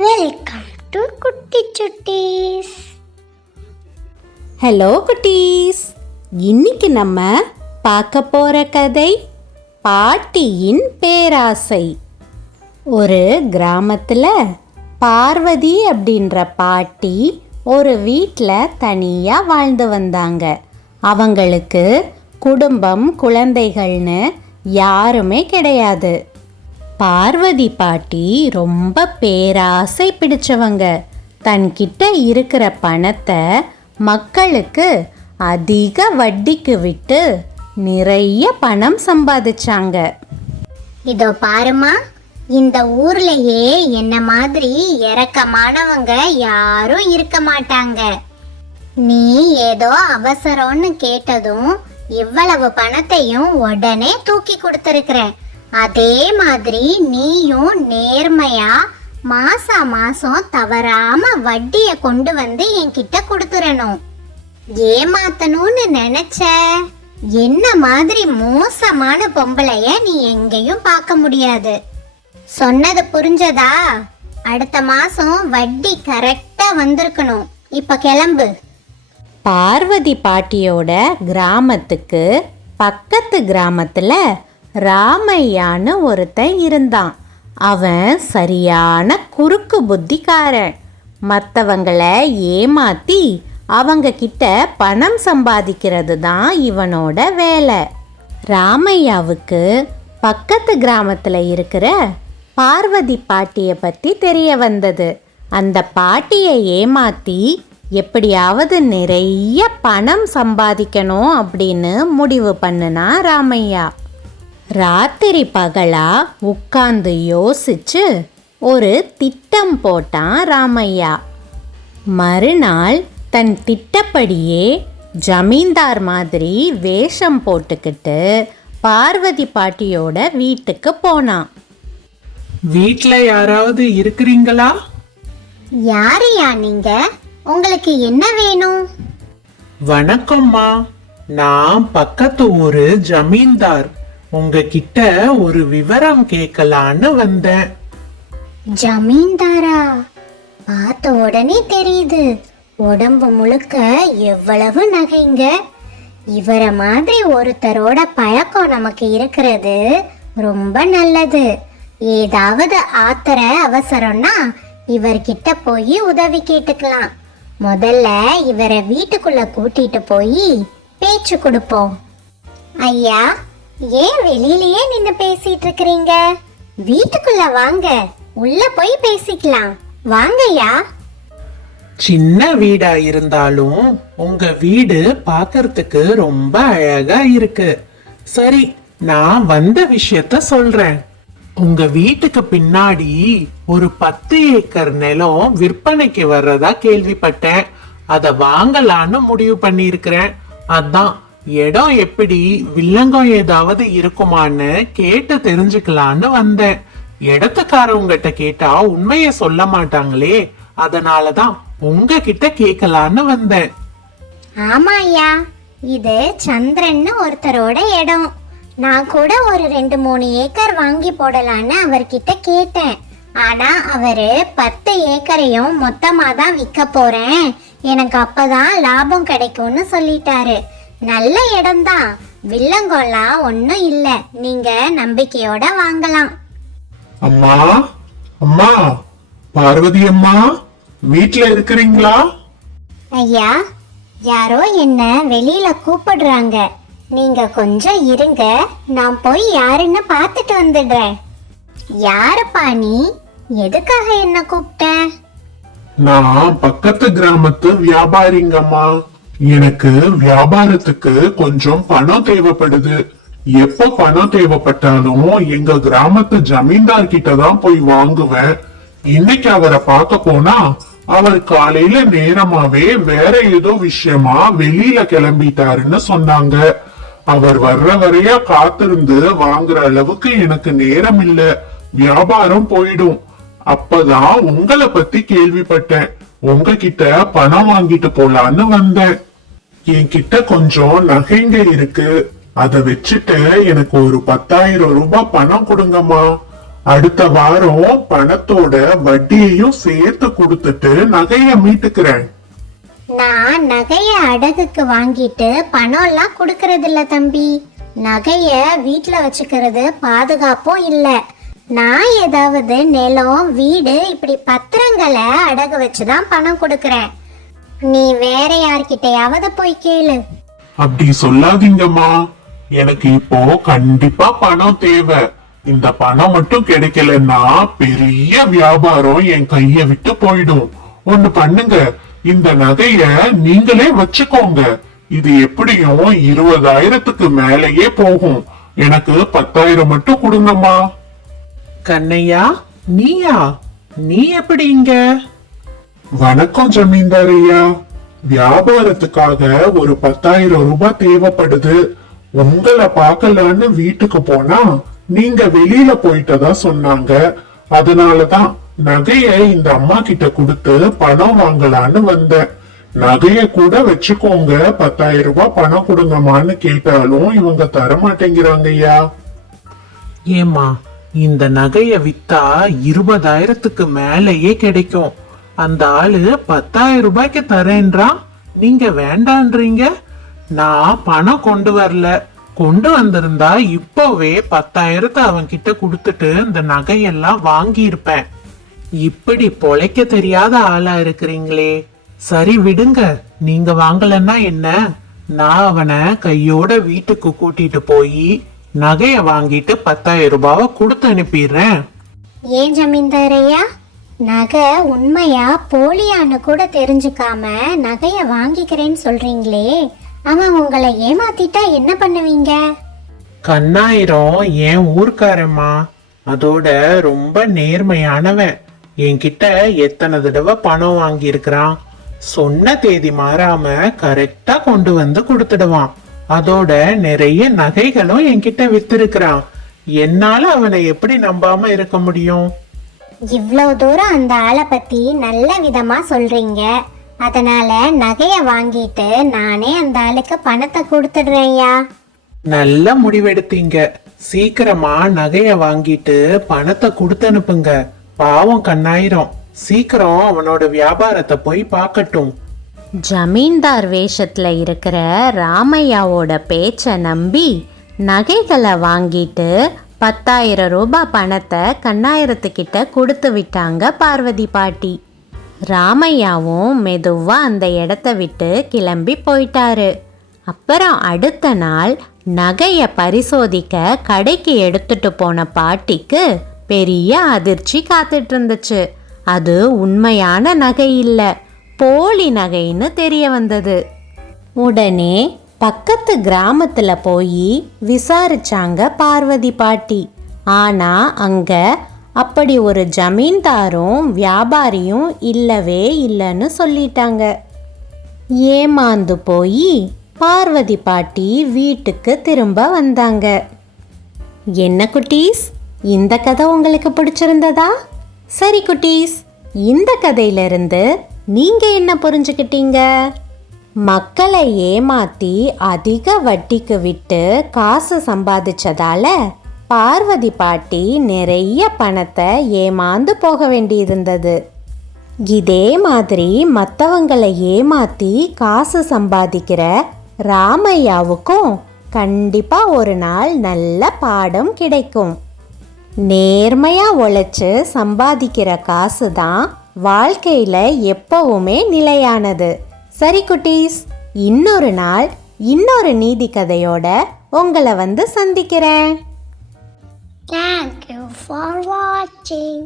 Welcome to குட்டி சுட்டீஸ். Hello குட்டீஸ், இன்னைக்கு நம்ம பார்க்க போற கதை பாட்டியின் பேராசை. ஒரு கிராமத்தில் பார்வதி அப்படின்ற பாட்டி ஒரு வீட்டில் தனியாக வாழ்ந்து வந்தாங்க. அவங்களுக்கு குடும்பம் குழந்தைகள்னு யாருமே கிடையாது. பார்வதி பாட்டி ரொம்ப பேராசை பிடிச்சவங்க. தன்கிட்ட இருக்கிற பணத்தை மக்களுக்கு அதிக வட்டிக்கு விட்டு நிறைய பணம் சம்பாதிச்சாங்க. இதோ பாருமா, இந்த ஊர்லயே என்ன மாதிரி இரக்கமானவங்க யாரும் இருக்க மாட்டாங்க. நீ ஏதோ அவசரம்னு கேட்டதும் இவ்வளவு பணத்தையும் உடனே தூக்கி கொடுத்திருக்கிற. அதே மாதிரி நீயும் நேர்மையா மாசம் தவறாம வட்டிய கொண்டு வந்து என்கிட்ட கொடுத்துறணும். ஏமாத்தணும்னு நினைச்ச என்ன மாதிரி மோசமான பொம்பளைய நீ எங்கேயும் பார்க்க முடியாது. சொன்னது புரிஞ்சதா? அடுத்த மாசம் வட்டி கரெக்டா வந்திருக்கணும். இப்ப கிளம்பு. பார்வதி பாட்டியோட கிராமத்துக்கு பக்கத்து கிராமத்துல ராமையான்னு ஒருத்தன் இருந்தான். அவன் சரியான குறுக்கு புத்திக்காரன். மற்றவங்களை ஏமாத்தி அவங்க கிட்ட பணம் சம்பாதிக்கிறது தான் இவனோட வேலை. ராமையாவுக்கு பக்கத்து கிராமத்தில் இருக்கிற பார்வதி பாட்டியை பற்றி தெரிய வந்தது. அந்த பாட்டியை ஏமாத்தி எப்படியாவது நிறைய பணம் சம்பாதிக்கணும் அப்படின்னு முடிவு பண்ணுனா ராமையா. ராத்திரி பகலா உட்கார்ந்து யோசிச்சு ஒரு திட்டம் போட்டான் ராமையா. மறுநாள் தன் திட்டப்படியே ஜமீன்தார் மாதிரி வேஷம் போட்டுக்கிட்டு பார்வதி பாட்டியோட வீட்டுக்கு போனான். வீட்ல யாராவது இருக்கிறீங்களா? யாரையா நீங்க? உங்களுக்கு என்ன வேணும்? வணக்கம்மா, நான் பக்கத்து ஊரு ஜமீன்தார். உங்ககிட்ட ஒரு விவரம் கேட்கலான்னு வந்தேன். ஜமீன்தாரா? பார்த்த உடனே தெரியுது, உடம்பு முழுக்க எவ்வளவு நகைங்க. இவரை மாதிரி ஒருத்தரோட பழக்கம் நமக்கு இருக்கிறது ரொம்ப நல்லது. ஏதாவது ஆத்திர அவசரம்னா இவர்கிட்ட போய் உதவி கேட்டுக்கலாம். முதல்ல இவரை வீட்டுக்குள்ள கூட்டிட்டு போய் பேச்சு கொடுப்போம். ஐயா, ஏன் வெளியிலயே நின்னு பேசிட்டு இருக்கிறீங்க? வீட்டுக்குள்ள வாங்க, உள்ள போய் பேசிக்கலாம். வாங்கய்யா. சின்ன வீடா இருந்தாலும் உங்க வீடு பார்க்கறதுக்கு ரொம்ப அழகா இருக்கு. சரி, நான் வந்த விஷயத்த சொல்றேன். உங்க வீட்டுக்கு பின்னாடி ஒரு 10 ஏக்கர் நிலம் விற்பனைக்கு வர்றதா கேள்விப்பட்டேன். அத வாங்கலான்னு முடிவு பண்ணியிருக்கிறேன். அதான் இடம் எப்படி, வில்லங்கம் ஏதாவது இருக்குமான்னு கேட்டு தெரிஞ்சுக்கலான்னு வந்தேன். இடத்துக்காரவங்கிட்ட கேட்டா உண்மைய சொல்ல மாட்டாங்களே, அதனாலதான் உங்ககிட்ட கேட்கலான்னு வந்தேன். ஆமா ஐயா, இது சந்திரன்னு ஒருத்தரோட இடம். நான் கூட ஒரு 2-3 ஏக்கர் வாங்கி போடலான்னு அவர்கிட்ட கேட்டேன். ஆனா அவரு 10 ஏக்கரையும் மொத்தமா தான் விற்க போறேன், எனக்கு அப்பதான் லாபம் கிடைக்கும்னு சொல்லிட்டாரு. நல்ல இடம்தான், வில்லங்கோலாம் ஒன்னும் இல்ல. நீங்க நம்பிக்கையோட வாங்கலாம். அம்மா, அம்மா, பார்வதி அம்மா, வீட்ல இருக்கிறீங்களா? ஐயா, யாரோ என்ன வெளியில கூப்பிடுறாங்க. நீங்க கொஞ்சம் இருங்க, நான் போய் யாருன்னு பார்த்துட்டு வந்துடுறேன். யாருப்பா நீ? எதுக்காக என்ன கூப்பிட்ட? நான் பக்கத்து கிராமத்து வியாபாரிங்கம்மா. எனக்கு வியாபாரத்துக்கு கொஞ்சம் பணம் தேவைப்படுது. எப்ப பணம் தேவைப்பட்டாலும் எங்க கிராமத்து ஜமீன்தார் கிட்ட தான் போய் வாங்குவேன். இன்னைக்கு அவரை பார்க்க போனா அவர் காலையில நேரமாவே வேற ஏதோ விஷயமா வெளியில கிளம்பிட்டாருன்னு சொன்னாங்க. அவர் வர்ற வரையா காத்திருந்து வாங்குற அளவுக்கு எனக்கு நேரம் இல்ல, வியாபாரம் போயிடும். அப்பதான் உங்களை பத்தி கேள்விப்பட்டேன். உங்ககிட்ட பணம் வாங்கிட்டு போலான்னு வந்தேன். என்கிட்ட கொஞ்சம் நகைங்க இருக்கு, அத வச்சுட்டு எனக்கு ஒரு 10,000 ரூபாய் பணம் கொடுங்கம்மா. அடுத்த வாரம் பணத்தோட வட்டியையும் சேர்த்து கொடுத்துட்டு நகைய மீட்டுக்கிறேன். நான் நகைய அடகுக்கு வாங்கிட்டு பணம்லாம் கொடுக்கறது இல்ல தம்பி. நகைய வீட்ல வச்சுக்கிறது பாதுகாப்பும் இல்ல. நான் ஏதாவது நிலம் வீடு இப்படி பத்திரங்களை அடகு வச்சுதான் பணம் கொடுக்கறேன். நீ வேற யார்கிட்டயாவது போய் கேளு. அப்படி சொல்லாதீங்கம்மா. எனக்கு இப்போ கண்டிப்பா பணம் தேவை. இந்த பணம் மட்டும் கிடைக்கலன்னா பெரிய வியாபாரம் என் கைய விட்டு போயிடும். ஒண்ணு பண்ணுங்க, இந்த நகைய நீங்களே வச்சுக்கோங்க. இது எப்படியும் 20,000க்கு மேலேயே போகும். எனக்கு 10,000 மட்டும் கொடுங்கம்மா. கண்ணையா, நீயா? நீ எப்படி இங்க? வணக்கம் ஜமீன்தார் ஐயா. வியாபாரத்துக்காக ஒரு 10,000 ரூபாய் தேவைப்படுது. உங்களை பார்க்கலான்னு வீட்டுக்கு போனா நீங்க வெளியில போயிட்டதா சொன்னாங்க. அதனாலதான் நகைய இந்த அம்மா கிட்ட கொடுத்து பணம் வாங்கலான்னு வந்தேன். நகைய கூட வச்சுக்கோங்க, 10,000 ரூபாய் பணம் கொடுங்கம்மான்னு கேட்டாலும் இவங்க தர மாட்டேங்கிறாங்க ஐயா. ஏமா, இந்த நகைய வித்தா 20,000க்கு மேலேயே கிடைக்கும். அந்த ஆளு 10,000 ரூபாய்க்கு தரேன்றான், நீங்க வேண்டான்றீங்க. நான் பணம் கொண்டு வரல. கொண்டு வந்திருந்தா இப்பவே 10,000 அவன் கிட்ட கொடுத்துட்டு இந்த நகையெல்லாம் வாங்கி இருப்பேன். இப்படி பொழைக்க தெரியாத ஆளா இருக்கிறீங்களே. சரி விடுங்க, நீங்க வாங்கலன்னா என்ன? நான் அவனை கையோட வீட்டுக்கு கூட்டிட்டு போய் நகைய வாங்கிட்டு 10,000 ரூபாவை கொடுத்து அனுப்பிடுறேன். ஏன் ஜமீன்தாரையா, நகை உண்மையா போலியான்னு கூட தெரிஞ்சுக்காம நகைய வாங்கிக்கிறேன்னு சொல்றீங்களே, அவன் உங்களை ஏமாத்திட்டா என்ன பண்ணுவீங்க? கண்ணாயிரம் என் ஊர்க்காரம்மா, அதோட ரொம்ப நேர்மையானவன். என்கிட்ட எத்தனை தடவை பணம் வாங்கி இருக்கிறான். சொன்ன தேதி மாறாம கரெக்டா கொண்டு வந்து கொடுத்துடுவான். அதோட நிறைய நகைகளும் என்கிட்ட வித்திருக்கிறான். என்னால அவனை எப்படி நம்பாம இருக்க முடியும்? இவ்வளவு தூரம் அந்த ஆளை பத்தி நல்ல விதமா சொல்றீங்க. அதனால நகைய வாங்கிட்டு நானே அந்த ஆளுக்கு பணத்தை கொடுத்துடுறேன்யா. நல்ல முடிவெடுத்தீங்க. சீக்கிரமா நகைய வாங்கிட்டு பணத்தை கொடுத்து அனுப்புங்க. பாவம் கண்ணாயிரம் சீக்கிரம் அவனோட வியாபாரத்தை போய் பார்க்கட்டும். ஜமீன்தார் வேஷத்துல இருக்கிற ராமையாவோட பேச்சை நம்பி நகைகளை வாங்கிட்டு 10,000 ரூபாய் பணத்தை கண்ணாயிரத்துக்கிட்ட கொடுத்து விட்டாங்க பார்வதி பாட்டி. ராமையாவும் மெதுவா அந்த இடத்த விட்டு கிளம்பி போயிட்டாரு. அப்புறம் அடுத்த நாள் நகைய பரிசோதிக்க கடைக்கு எடுத்துட்டு போன பாட்டிக்கு பெரிய அதிர்ச்சி காத்துட்டு இருந்துச்சு. அது உண்மையான நகை இல்ல, போலி நகைன்னு தெரிய வந்தது. உடனே பக்கத்து கிராமத்துல போய் விசாரிச்சாங்க பார்வதி பாட்டி. ஆனா அங்க அப்படி ஒரு ஜமீன்தாரும் வியாபாரியும் இல்லவே இல்லைன்னு சொல்லிட்டாங்க. ஏமாந்து போய் பார்வதி பாட்டி வீட்டுக்கு திரும்ப வந்தாங்க. என்ன குட்டீஸ், இந்த கதை உங்களுக்கு பிடிச்சிருந்ததா? சரி குட்டீஸ், இந்த கதையிலிருந்து நீங்க என்ன புரிஞ்சுக்கிட்டீங்க? மக்களை ஏமாத்தி அதிக வட்டிக்கு விட்டு காசு சம்பாதிச்சதால பார்வதி பாட்டி நிறைய பணத்தை ஏமாந்து போக வேண்டியிருந்தது. இதே மாதிரி மற்றவங்களை ஏமாத்தி காசு சம்பாதிக்கிற ராமையாவுக்கும் கண்டிப்பா ஒரு நாள் நல்ல பாடம் கிடைக்கும். நேர்மையா உழைச்சு சம்பாதிக்கிற காசு தான் வாழ்க்கையில எப்பவுமே நிலையானது. சரி குட்டீஸ், இன்னொரு நாள் இன்னொரு நீதி கதையோட உங்களை வந்து சந்திக்கிறேன். Thank you for watching.